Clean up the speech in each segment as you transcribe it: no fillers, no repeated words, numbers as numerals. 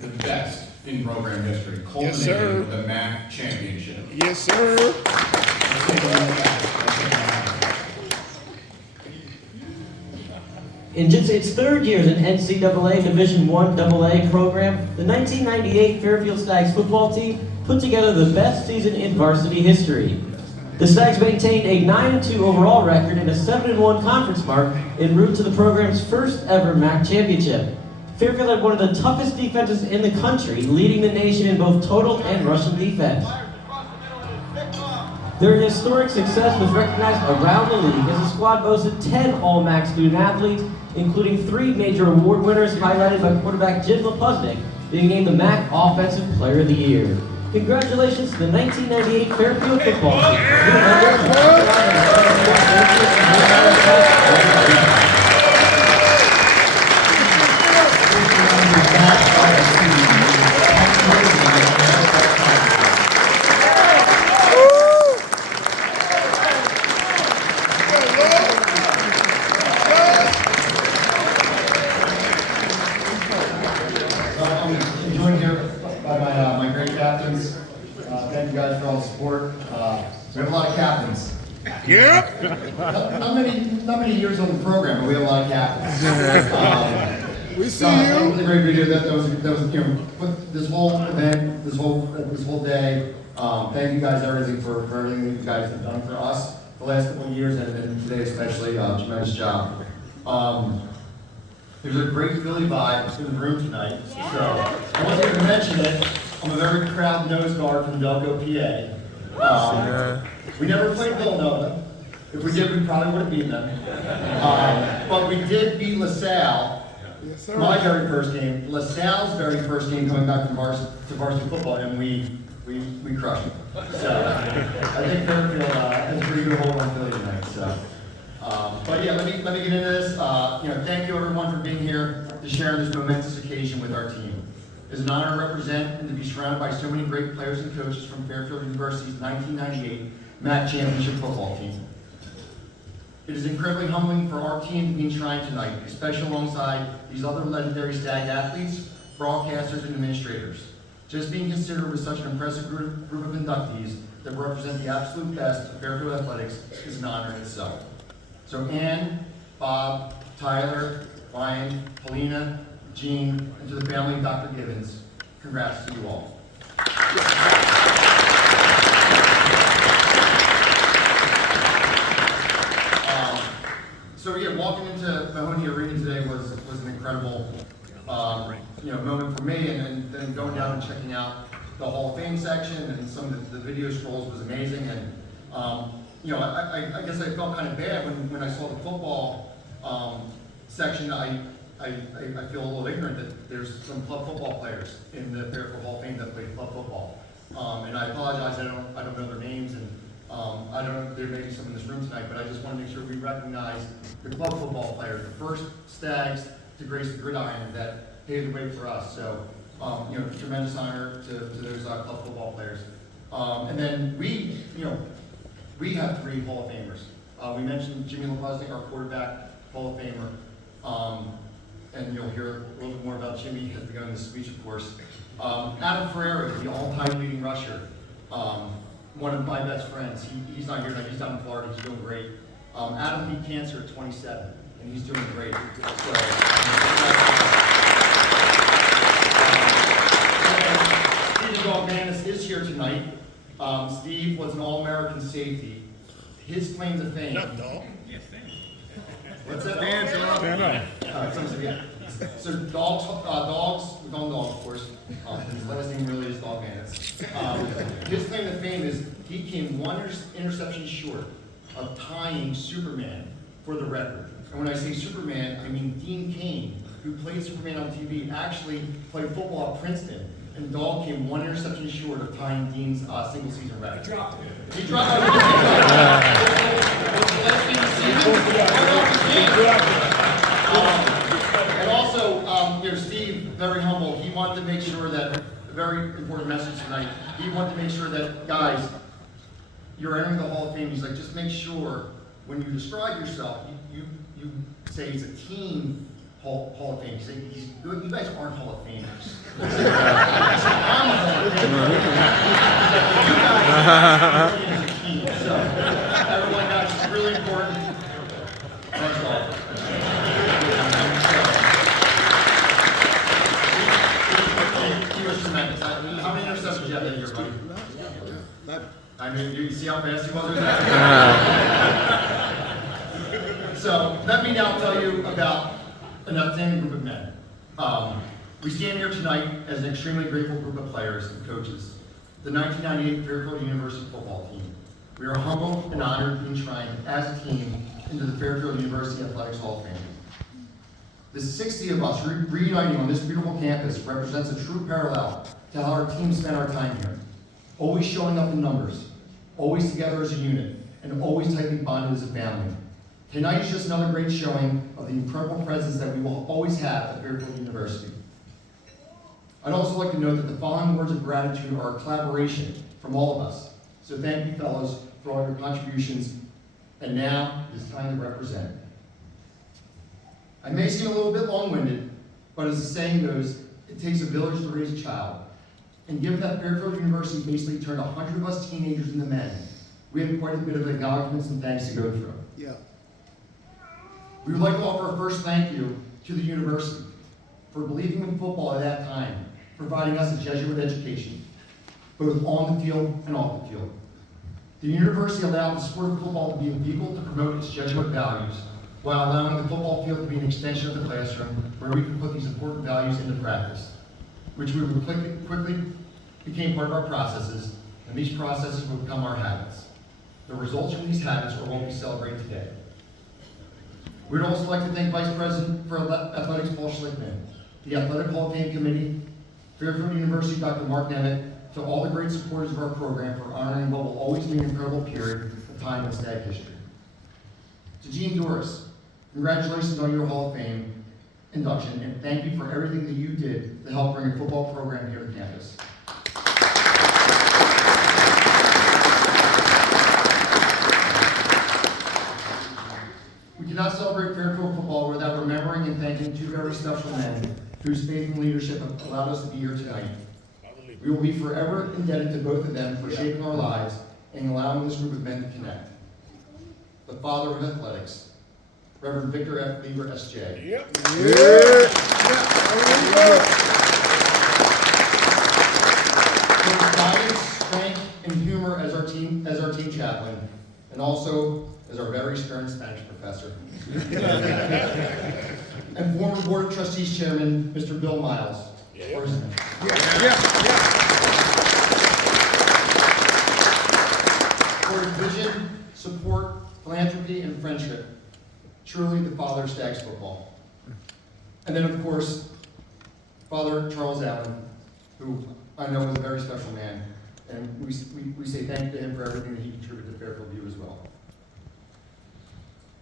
The best in program history, culminating with the MAC championship. Yes, sir. In just its third year as an NCAA Division I AA program, the 1998 Fairfield Stags football team put together the best season in varsity history. The Stags maintained a 9-2 overall record and a 7-1 conference mark en route to the program's first ever MAC championship. Fairfield had one of the toughest defenses in the country, leading the nation in both total and rushing defense. Their historic success was recognized around the league as the squad boasted 10 All-MAC student athletes, including 3 major award winners highlighted by quarterback Jim Lepuznik being named the MAC Offensive Player of the Year. Congratulations to the 1998 Fairfield football team. I'm joined here by my great captains. Thank you guys for all the support. We have a lot of captains. Yep. Not many years on the program, but we have a lot of captains. We see That was you. a great video. That was put this whole event, this whole day. Thank you guys everything for everything that you guys have done for us the last couple of years, and today especially. Tremendous job. There's a great Philly vibe in the room tonight, so I wanted to mention it. I'm a very proud nose guard from Delco, PA. We never played Villanova. If we did, we probably would have beaten them. But we did beat LaSalle. Yes, sir. My very first game, LaSalle's very first game coming back from varsity football, and we crushed them. So I think Fairfield has a pretty good hold on Philly tonight. So. But yeah, let me get into this. Thank you everyone for being here to share in this momentous occasion with our team. It is an honor to represent and to be surrounded by so many great players and coaches from Fairfield University's 1998 MAC championship football team. It is incredibly humbling for our team to be enshrined tonight, especially alongside these other legendary Stag athletes, broadcasters, and administrators. Just being considered with such an impressive group of inductees that represent the absolute best of Fairfield athletics is an honor in itself. So Ann, Bob, Tyler, Ryan, Paulina, Jean, and to the family of Dr. Gibbons, congrats to you all. Walking into Mahoney Arena today was an incredible moment for me, and then going down and checking out the Hall of Fame section and some of the video scrolls was amazing. And I guess I felt kind of bad when I saw the football section. I feel a little ignorant that there's some club football players in the Fairfield Hall of Fame that played club football. And I apologize, I don't know their names, and I don't know, there may be some in this room tonight, but I just want to make sure we recognize the club football players, the first Stags to grace the gridiron that paved the way for us. So, tremendous honor to those club football players. And then we have 3 Hall of Famers. We mentioned Jimmy Lepuznik, our quarterback, Hall of Famer. And you'll hear a little bit more about Jimmy as we go into the speech, of course. Adam Ferreira, the all-time leading rusher. One of my best friends. He's not here tonight. He's down in Florida. He's doing great. Adam beat cancer at 27, and he's doing great. Steve Dogmanis is here tonight. Steve was an All-American safety. His claim to fame. Not dog. What's that? Stand up. So dogs, we call him Dog, of course. His last name really is Dogmanis. His claim to fame is he came 1 interception short of tying Superman for the record. And when I say Superman, I mean Dean Cain, who played Superman on TV, actually played football at Princeton. And Dog came 1 interception short of tying Dean's single season record. He dropped it. And also, Steve, very humble. He wanted to make sure that, a very important message tonight, he wanted to make sure that, guys, you're entering the Hall of Fame. He's like, just make sure when you describe yourself, you say it's a team Hall of Fame. You say, you guys aren't Hall of Famers. a team. So everyone got it's really important. That's all. He was tremendous. How many interceptions did you have that year, buddy? I mean, you see how fast he was with that? So let me now tell you about an outstanding group of men. We stand here tonight as an extremely grateful group of players and coaches, the 1998 Fairfield University football team. We are humbled and honored to be enshrined as a team into the Fairfield University Athletics Hall of Fame. The 60 of us reuniting on this beautiful campus represents a true parallel to how our team spent our time here. Always showing up in numbers, always together as a unit, and always tightly bonded as a family. Tonight is just another great showing of the incredible presence that we will always have at Fairfield University. I'd also like to note that the following words of gratitude are a collaboration from all of us. So thank you, fellows, for all your contributions. And now it is time to represent. I may seem a little bit long-winded, but as the saying goes, it takes a village to raise a child. And given that Fairfield University basically turned 100 of us teenagers into men, we have quite a bit of acknowledgments and thanks to go through. Yeah. We would like to offer a first thank you to the university for believing in football at that time, providing us a Jesuit education, both on the field and off the field. The university allowed the sport of football to be a vehicle to promote its Jesuit values, while allowing the football field to be an extension of the classroom where we can put these important values into practice, which we would quickly became part of our processes, and these processes would become our habits. The results from these habits are what we celebrate today. We'd also like to thank Vice President for Athletics Paul Schlickman, the Athletic Hall of Fame Committee, Fairfield University Dr. Mark Nemeth, to all the great supporters of our program for honoring what will always be an incredible period of time in Stag history. To Gene Doris, congratulations on your Hall of Fame induction, and thank you for everything that you did to help bring a football program here to campus. We cannot celebrate Fairfield football without remembering and thanking two very special men whose faith and leadership have allowed us to be here tonight. We will be forever indebted to both of them for shaping our lives and allowing this group of men to connect. The father of athletics, Reverend Victor F. Lieber, S.J. Yep. For guidance, strength, and humor as our team chaplain, and also as our very stern Spanish professor. And former Board of Trustees Chairman, Mr. Bill Miles. For his vision, support, philanthropy, and friendship. Truly the father of Stags football. And then, of course, Father Charles Allen, who I know is a very special man, and we say thank you to him for everything that he contributed to Fairfield View as well.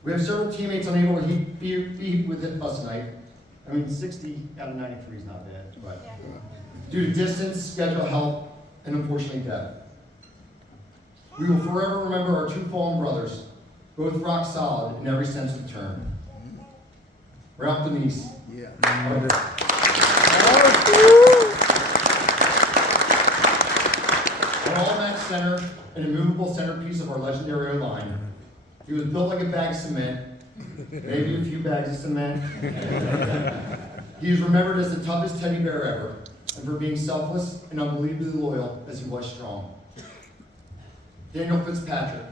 We have several teammates unable to be with us tonight. I mean, 60 out of 93 is not bad, but due to distance, schedule, health, and unfortunately death. We will forever remember our two fallen brothers, both rock solid in every sense of the term. Ralph Denise. Yeah. An all-match center, an immovable centerpiece of our legendary O-line. He was built like a bag of cement, maybe a few bags of cement. He is remembered as the toughest teddy bear ever, and for being selfless and unbelievably loyal as he was strong. Daniel Fitzpatrick.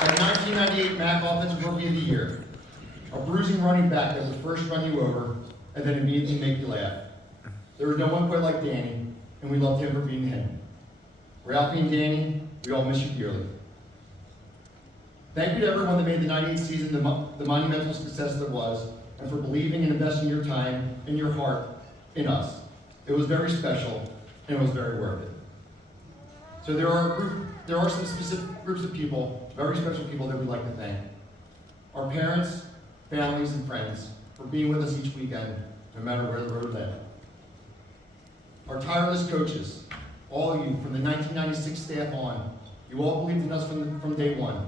Our 1998 MAC Offensive Rookie of the Year. A bruising running back that would first run you over and then immediately make you laugh. There was no one quite like Danny, and we loved him for being him. Ralphie and Danny, we all miss you dearly. Thank you to everyone that made the 98 season the monumental success that it was, and for believing and investing your time and your heart in us. It was very special, and it was very worth it. So there are some specific groups of people, very special people that we'd like to thank. Our parents, families, and friends for being with us each weekend, no matter where the road led. Our tireless coaches, all of you from the 1996 staff on, you all believed in us from day one.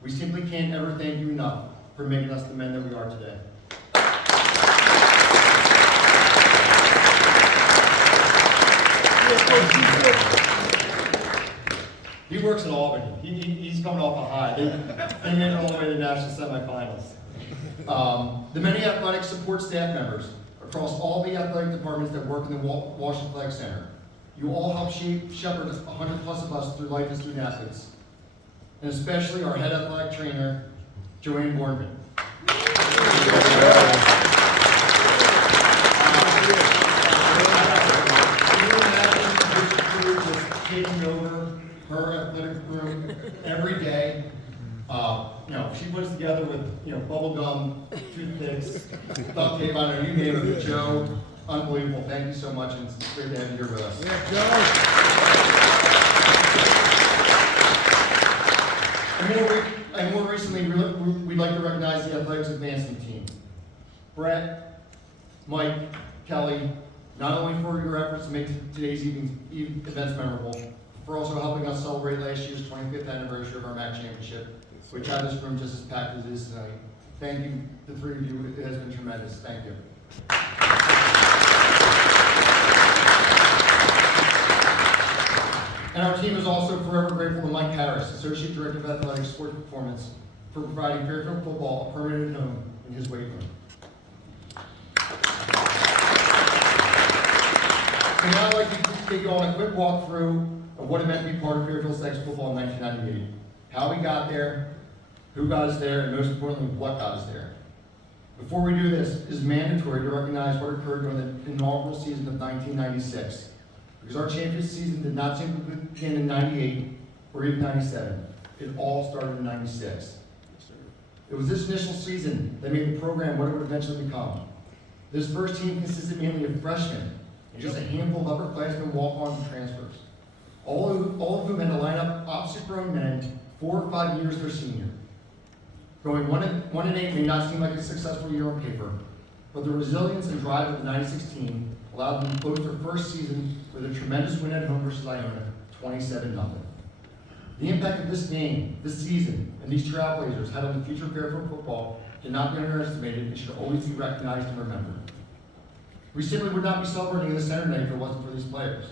We simply can't ever thank you enough for making us the men that we are today. works in Albany. He's coming off a high. They made it all the way to the national semifinals. The many athletic support staff members across all the athletic departments that work in the Washington Athletic Center. You all help shepherd 100 plus of us through life as student athletes. And especially our head athletic trainer, Joanne Boardman. Taking over her athletic room every day. She puts together with bubble gum, toothpicks, duct tape, I don't know, you name it. Joe, unbelievable. Thank you so much, and it's great to have you here with us. Yeah, Joe. And more recently, we'd like to recognize the athletics advancing team. Brett, Mike, Kelly, not only for your efforts to make today's events memorable, for also helping us celebrate last year's 25th anniversary of our MAC championship, which had this room just as packed as it is tonight. Thank you, the three of you. It has been tremendous. Thank you. And our team is also forever grateful to Mike Harris, Associate Director of Athletics Sports Performance, for providing Fairfield football a permanent home in his weight room. So now I'd like to take you on a quick walkthrough of what it meant to be part of Fairfield Stags football in 1998. How we got there, who got us there, and most importantly, what got us there. Before we do this, it is mandatory to recognize what occurred during the inaugural season of 1996. Because our championship season did not simply begin in 98 or even 97. It all started in 96. It was this initial season that made the program what it would eventually become. This first team consisted mainly of freshmen and just a handful of upperclassmen, walk-ons, and transfers. All of whom had to line up opposite grown men 4 or 5 years their senior. Going 1-8 may not seem like a successful year on paper, but the resilience and drive of the 96 team allowed them to close their first season with a tremendous win at home versus Iona, 27-0. The impact of this game, this season, and these trailblazers had on the future of Fairfield football cannot be underestimated and should always be recognized and remembered. We simply would not be celebrating in the center tonight if it wasn't for these players.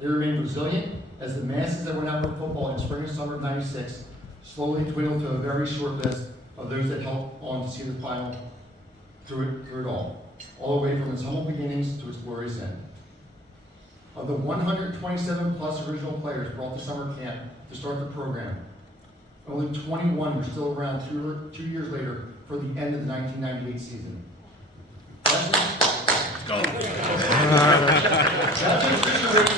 They remained resilient as the masses that went out for football in spring and summer of 96 slowly dwindled to a very short list of those that helped on to see the final through it all the way from its humble beginnings to its glorious end. Of the 127 plus original players brought to summer camp to start the program, only 21 were still around 2 years later for the end of the 1998 season. That's an attrition rate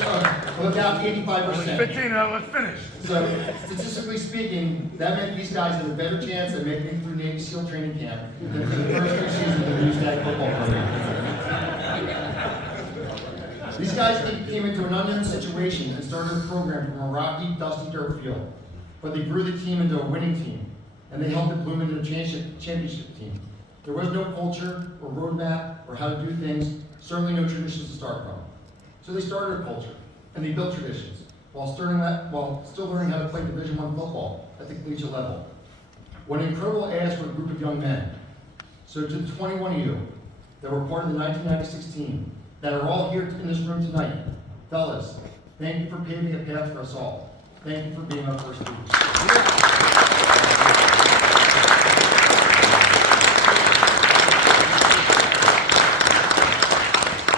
of about 85%. 15, let's finish. So, statistically speaking, that meant these guys had a better chance at making it through Navy SEAL training camp than for the first 3 seasons of the new Stag football program. These guys came into an unknown situation and started the program from a rocky, dusty dirt field. But they grew the team into a winning team, and they helped it bloom into a championship team. There was no culture or roadmap or how to do things, certainly no traditions to start from. So they started a culture, and they built traditions, while still learning how to play Division I football at the collegiate level. What an incredible ask for a group of young men. So to the 21 of you that were part of the 1996 team, that are all here in this room tonight, fellas, thank you for paving a path for us all. Thank you for being our first leaders.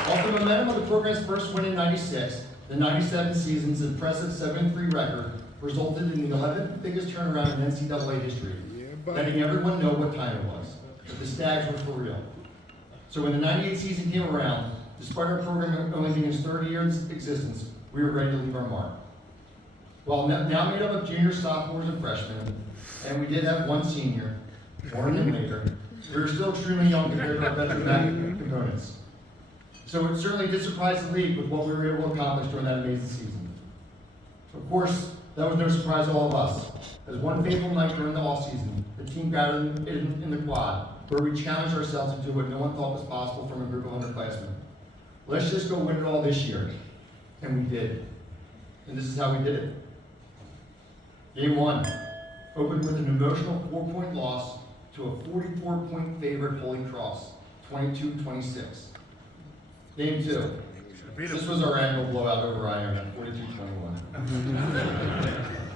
Off the momentum of the program's first win in 96, the 97 season's impressive 7-3 record resulted in the 11th biggest turnaround in NCAA history, letting everyone know what time it was, that the Stags were for real. So when the 98 season came around, despite our program only being its 30 years existence, we were ready to leave our mark. While now made up of juniors, sophomores, and freshmen, and we did have one senior, born in later, we were still extremely young compared to our veteran MAC components. So it certainly did surprise the league with what we were able to accomplish during that amazing season. Of course, that was no surprise to all of us. As one fateful night during the off-season, the team gathered in the quad, where we challenged ourselves to do what no one thought was possible from a group of underclassmen. Let's just go win it all this year. And we did. And this is how we did it. Game 1 opened with an emotional 4-point loss to a 44-point favorite Holy Cross, 22-26. Game 2. This was our annual blowout over Iona, 42-21.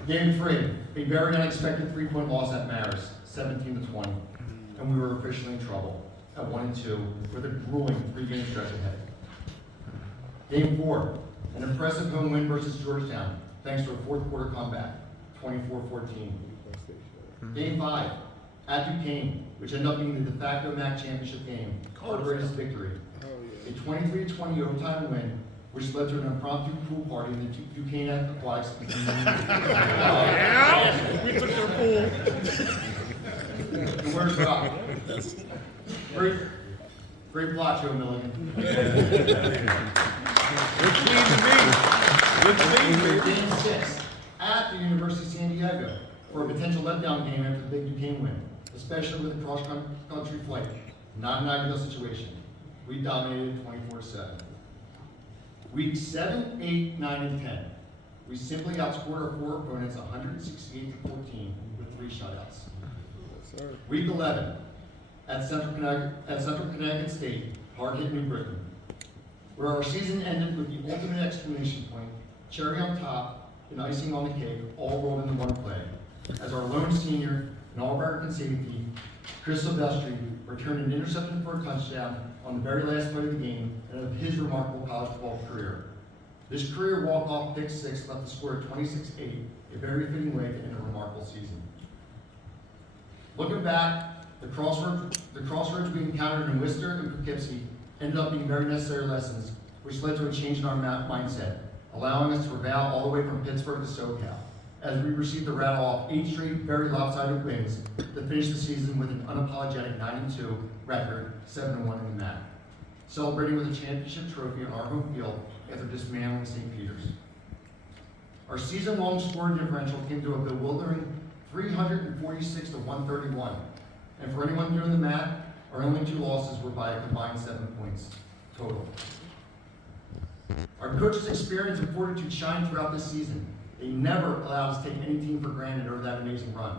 Game 3, a very unexpected 3-point loss at Marist, 17-20, and we were officially in trouble at 1-2 with a grueling 3-game stretch ahead. Game 4, an impressive home win versus Georgetown, thanks to a fourth quarter comeback, 24-14. Game 5, at Duquesne, which ended up being the de facto MAC championship game, our greatest victory. A 23-20 overtime win, which led to an impromptu pool party in the Duquesne Aquatics. Yeah, we took their pool. The word drop. Great plot, Joe Milligan. Game 6, at the University of San Diego, for a potential letdown game after the big Duquesne win, especially with a cross-country flight. Not an ideal situation. We dominated 24-7. Weeks 7, 8, 9, and 10. We simply outscored our 4 opponents 168-14 with 3 shutouts. Week 11, at Central Connecticut State, hard-hit New Britain, where our season ended with the ultimate exclamation point, cherry on top, and icing on the cake, all rolled into one play, as our lone senior and All-American safety, Chris Silvestri, returned an interception for a touchdown on the very last play of the game and of his remarkable college football career. This career walk-off pick 6 left the score at 26-8, a very fitting way to end a remarkable season. Looking back, the crossroads we encountered in Worcester and Poughkeepsie ended up being very necessary lessons, which led to a change in our mindset, allowing us to prevail all the way from Pittsburgh to SoCal, as we received a rattle off 8 straight very lopsided wins to finish the season with an unapologetic 9-2 record, 7-1 in the MAC, celebrating with a championship trophy on our home field after dismantling St. Peter's. Our season-long scoring differential came to a bewildering 346-131, and for anyone doing the math, our only 2 losses were by a combined 7 points total. Our coaches' experience and fortitude shined throughout this season. They never allowed us to take any team for granted over that amazing run.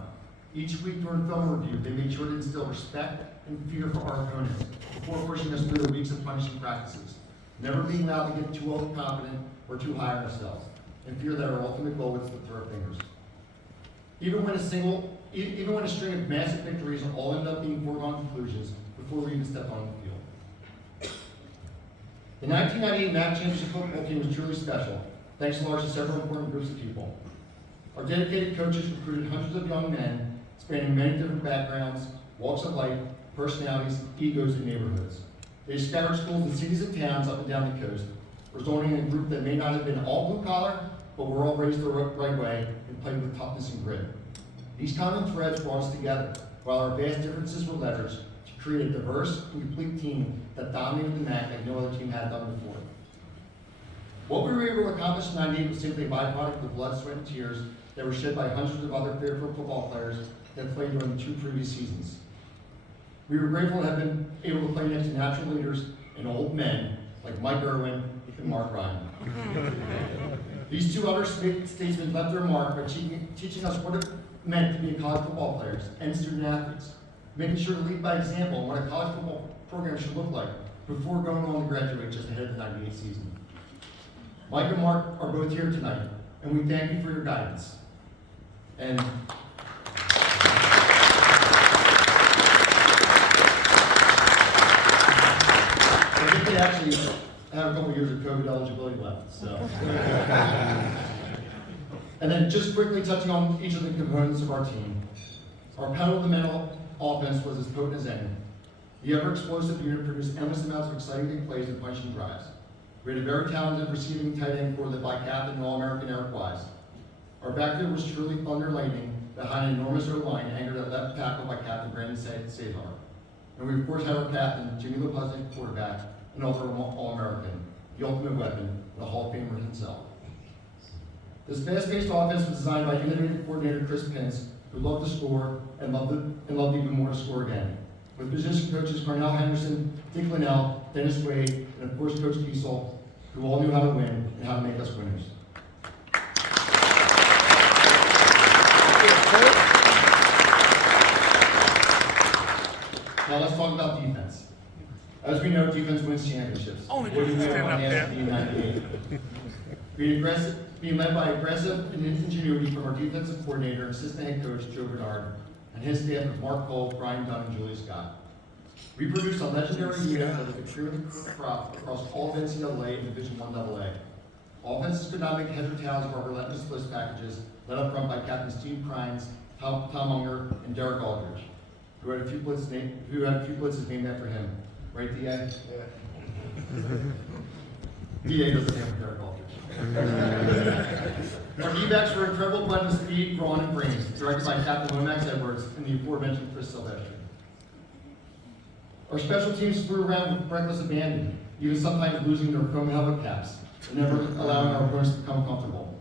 Each week during film review, they made sure to instill respect and fear for our opponents before pushing us through the weeks of punishing practices, never being allowed to get too overconfident or too high on ourselves, and fear that our ultimate goal was to throw our fingers. Even when a string of massive victories all ended up being foregone conclusions before we even stepped on the field. The 1998 MAC Championship football team was truly special, thanks in large to several important groups of people. Our dedicated coaches recruited hundreds of young men, spanning many different backgrounds, walks of life, personalities, egos, and neighborhoods. They scattered schools in cities and towns up and down the coast, resulting in a group that may not have been all blue-collar, but were all raised the right way and played with toughness and grit. These common threads brought us together, while our vast differences were leveraged to create a diverse and complete team that dominated the MAC like no other team had done before. What we were able to accomplish in '98 was simply a byproduct of the blood, sweat, and tears that were shed by hundreds of other Fairfield football players that played during the 2 previous seasons. We were grateful to have been able to play next to natural leaders and old men like Mike Irwin and Mark Ryan. These 2 other statesmen left their mark by teaching us what it meant to be college football players and student athletes, making sure to lead by example on what a college football program should look like before going on to graduate just ahead of the '98 season. Mike and Mark are both here tonight, and we thank you for your guidance. And I think they actually have a couple years of COVID eligibility left, so. And then just quickly touching on each of the components of our team. Our pedal-to-the-metal offense was as potent as any. The ever-explosive unit produced endless amounts of exciting big plays and punching drives. We had a very talented receiving tight end core led by Captain and All-American Eric Wise. Our backfield was truly thunder lightning behind an enormous O-line anchored at left tackle by Captain Brandon Cesar. And we of course had our captain, Jimmy LePuznik, quarterback, and also All-American, the ultimate weapon, the Hall of Famer himself. This fast-paced offense was designed by innovative coordinator Chris Pence, who loved to score and loved even more to score again, with position coaches Carnell Henderson, Dick Linnell, Dennis Wade, and of course Coach Kiesel, who all knew how to win and how to make us winners. Now let's talk about defense. As we know, defense wins championships. Only What did we stand have on up the there. SB in '98? being led by aggressive and ingenuity from our defensive coordinator, assistant head coach Joe Bernard, and his staff of Mark Cole, Brian Dunn, and Julia Scott. We produced a legendary unit that was extremely crop across all of NCAA and Division I AA. Offenses could not make heads or tails of our relentless blitz packages, led up front by Captain Steve Crines, Tom Unger, and Derek Aldridge, who had a few blitzes named after him. Right, DA? Yeah. DA doesn't stand for Derek Aldridge. Our D-backs were incredible blend of speed, brawn, and brains, directed by Captain Lomax Edwards and the aforementioned Chris Silvestri. Our special teams flew around with reckless abandon, even sometimes losing their foam helmet caps and never allowing our opponents to become comfortable.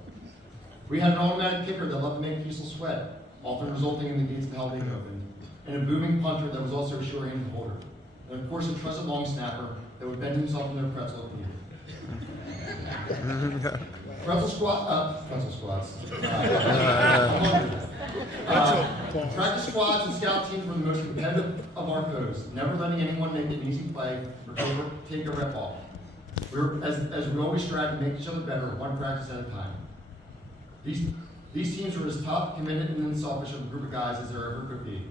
We had an automatic kicker that loved to make Kiesel sweat, often resulting in the gates of hell being opened, and a booming punter that was also a sure-handed holder, and of course a trusted long snapper that would bend himself into a pretzel if needed. Pretzel squats. Practice squads and scout teams were the most competitive of our foes, never letting anyone make an easy play or take a rep off. As we always strive to make each other better, one practice at a time. These teams were as tough, committed, and unselfish of a group of guys as there ever could be.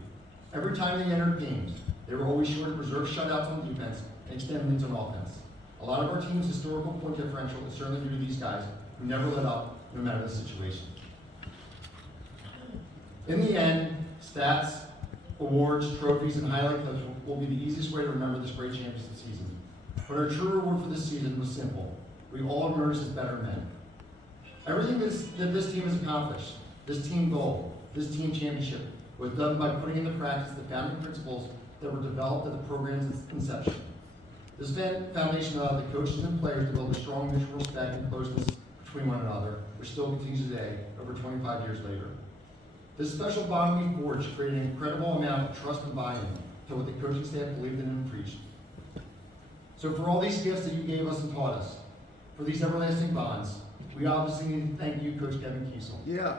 Every time they entered games, they were always sure to preserve shutouts on defense and extend leads on offense. A lot of our team's historical point differential is certainly due to these guys who never let up, no matter the situation. In the end, stats, awards, trophies, and highlight clips will be the easiest way to remember this great championship season. But our true reward for this season was simple. We all emerged as better men. Everything that this team has accomplished, this team goal, this team championship, was done by putting into practice the founding principles that were developed at the program's inception. This foundation allowed the coaches and players to build a strong mutual respect and closeness between one another, which still continues today, over 25 years later. This special bond we forged created an incredible amount of trust and buy-in to what the coaching staff believed in and preached. So for all these gifts that you gave us and taught us, for these everlasting bonds, we obviously need to thank you, Coach Kevin Kiesel. Yeah.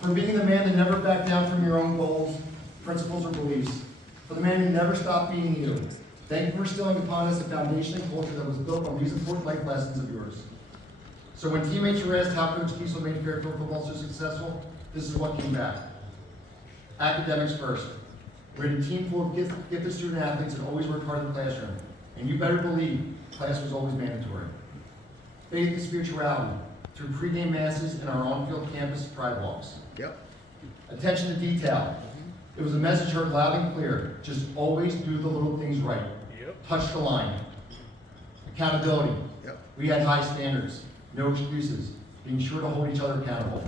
For being the man that never backed down from your own goals, principles, or beliefs. For the man who never stopped being you. Thank you for instilling upon us a foundation and culture that was built on these important life lessons of yours. So when teammates were asked how Coach Kiesel made Fairfield football so successful, this is what came back. Academics first. We had a team full of gifted student athletes and always worked hard in the classroom. And you better believe class was always mandatory. Faith and spirituality through pregame masses and our on-field campus pride walks. Yep. Attention to detail. It was a message heard loud and clear. Just always do the little things right. Yep. Touch the line. Accountability. Yep. We had high standards. No excuses. Being sure to hold each other accountable.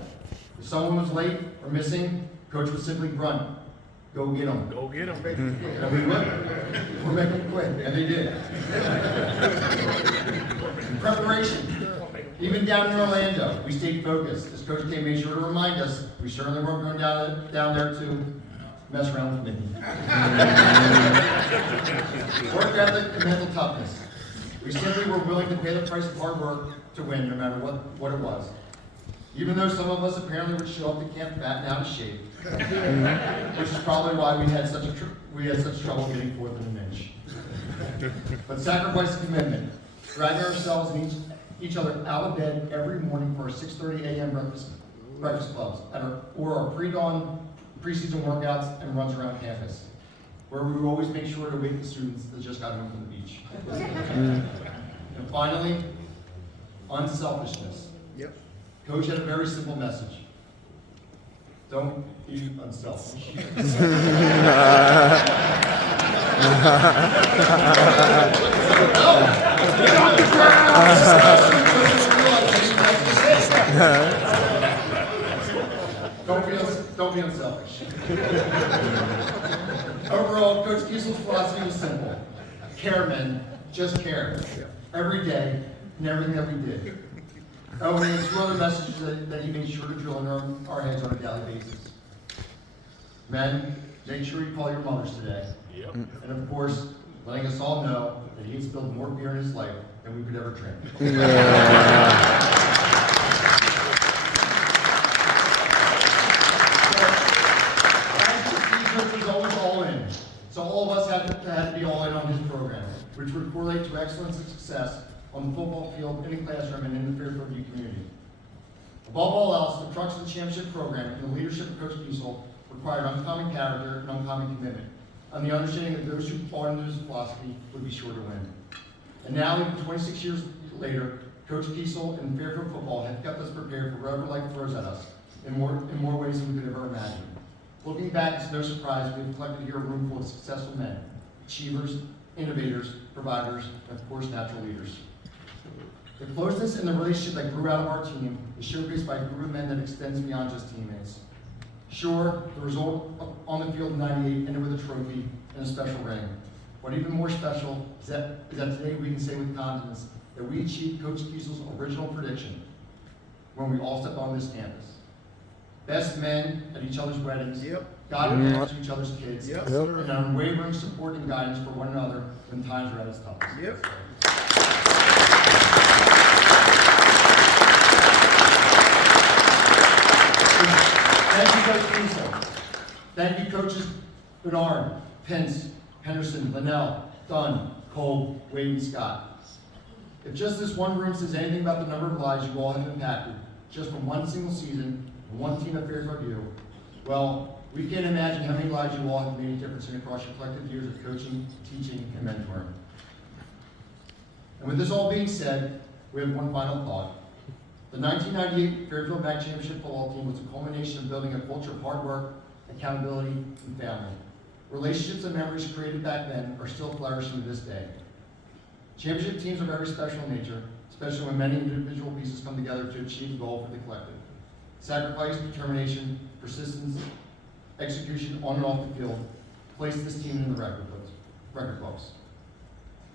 If someone was late or missing, coach would simply grunt, "Go get them." Go get them. And we would. We're making them quit. And they did. Preparation. Even down in Orlando, we stayed focused. As Coach K made sure to remind us, we certainly weren't going down there to mess around with me. Work ethic and mental toughness. We simply were willing to pay the price of hard work to win, no matter what it was. Even though some of us apparently would show up to camp fat and out of shape, which is probably why we had such trouble getting fourth in an inch. But sacrifice and commitment, dragging ourselves and each other out of bed every morning for our 6:30 a.m. breakfast clubs, or our pre-dawn preseason workouts and runs around campus, where we would always make sure to wake the students that just got home from the beach. And finally, unselfishness. Yep. Coach had a very simple message. Don't be unselfish. Don't be unselfish. Overall, Coach Kiesel's philosophy was simple. Care, men. Just care. Every day, and everything that we did. Oh, and there's two other messages that he made sure to drill in our heads on a daily basis. Men, make sure you call your mothers today. Yep. And of course, letting us all know that he has spilled more beer in his life than we could ever drink. He was always all in. So all of us had to be all in on his program, which would correlate to excellence and success on the football field, in the classroom, and in the Fairfield youth community. Above all else, the crux of the championship program and the leadership of Coach Kiesel required uncommon character and uncommon commitment, and the understanding that those who bought into his philosophy would be sure to win. And now, even 26 years later, Coach Kiesel and Fairfield football have kept us prepared for whatever life throws at us in more ways than we could ever imagine. Looking back, it's no surprise we have collected here a room full of successful men, achievers, innovators, providers, and of course, natural leaders. The closeness and the relationship that grew out of our team is showcased by a group of men that extends beyond just teammates. Sure, the result on the field in '98 ended with a trophy and a special ring. But even more special is that today we can say with confidence that we achieved Coach Kiesel's original prediction when we all stepped on this campus. Best men at each other's weddings, guiding parents to each other's kids, and unwavering support and guidance for one another when times are at its toughest. Thank you, Coach Kiesel. Thank you, Coaches Bernard, Pence, Henderson, Linnell, Dunn, Cole, Wade, and Scott. If just this one room says anything about the number of lives you all have impacted, just from one single season, and one team at Fairfield U, well, we can't imagine how many lives you all have made a difference in across your collective years of coaching, teaching, and mentoring. And with this all being said, we have one final thought. The 1998 Fairfield MAC Championship football team was a culmination of building a culture of hard work, accountability, and family. Relationships and memories created back then are still flourishing to this day. Championship teams are very special in nature, especially when many individual pieces come together to achieve the goal for the collective. Sacrifice, determination, persistence, execution on and off the field placed this team in the record books.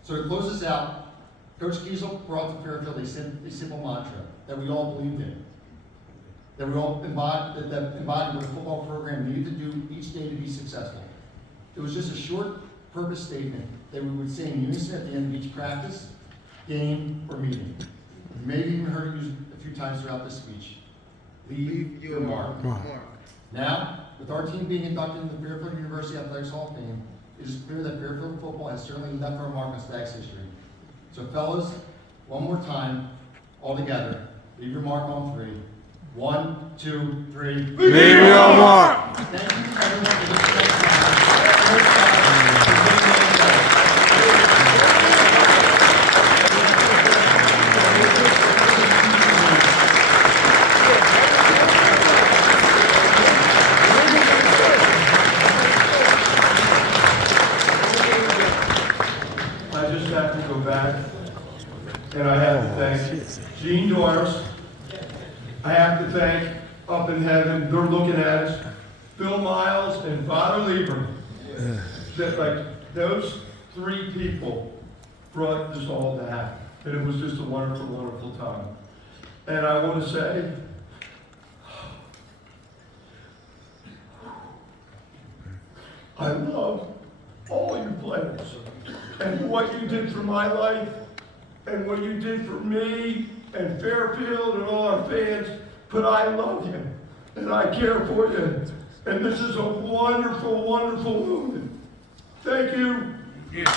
So to close this out, Coach Kiesel brought to Fairfield a simple mantra that we all believed in, that we all embodied what a football program needed to do each day to be successful. It was just a short purpose statement that we would say in unison at the end of each practice, game, or meeting. You may have even heard it used a few times throughout this speech. Leave your mark. Now, with our team being inducted into the Fairfield University Athletics Hall of Fame, it is clear that Fairfield football has certainly left our mark on Stags history. So fellas, one more time, all together, leave your mark on 3. 1, 2, 3. Leave your mark! Thank you everyone for this. I just have to go back, and I have to thank Gene Doyers. I have to thank up in heaven, they're looking at us, Phil Miles and Father Lieber. That like those 3 people brought this all to happen. And it was just a wonderful, wonderful time. And I want to say, I love all you players and what you did for my life and what you did for me and Fairfield and all our fans, but I love you and I care for you. And this is a wonderful, wonderful moment. Thank you. Yeah.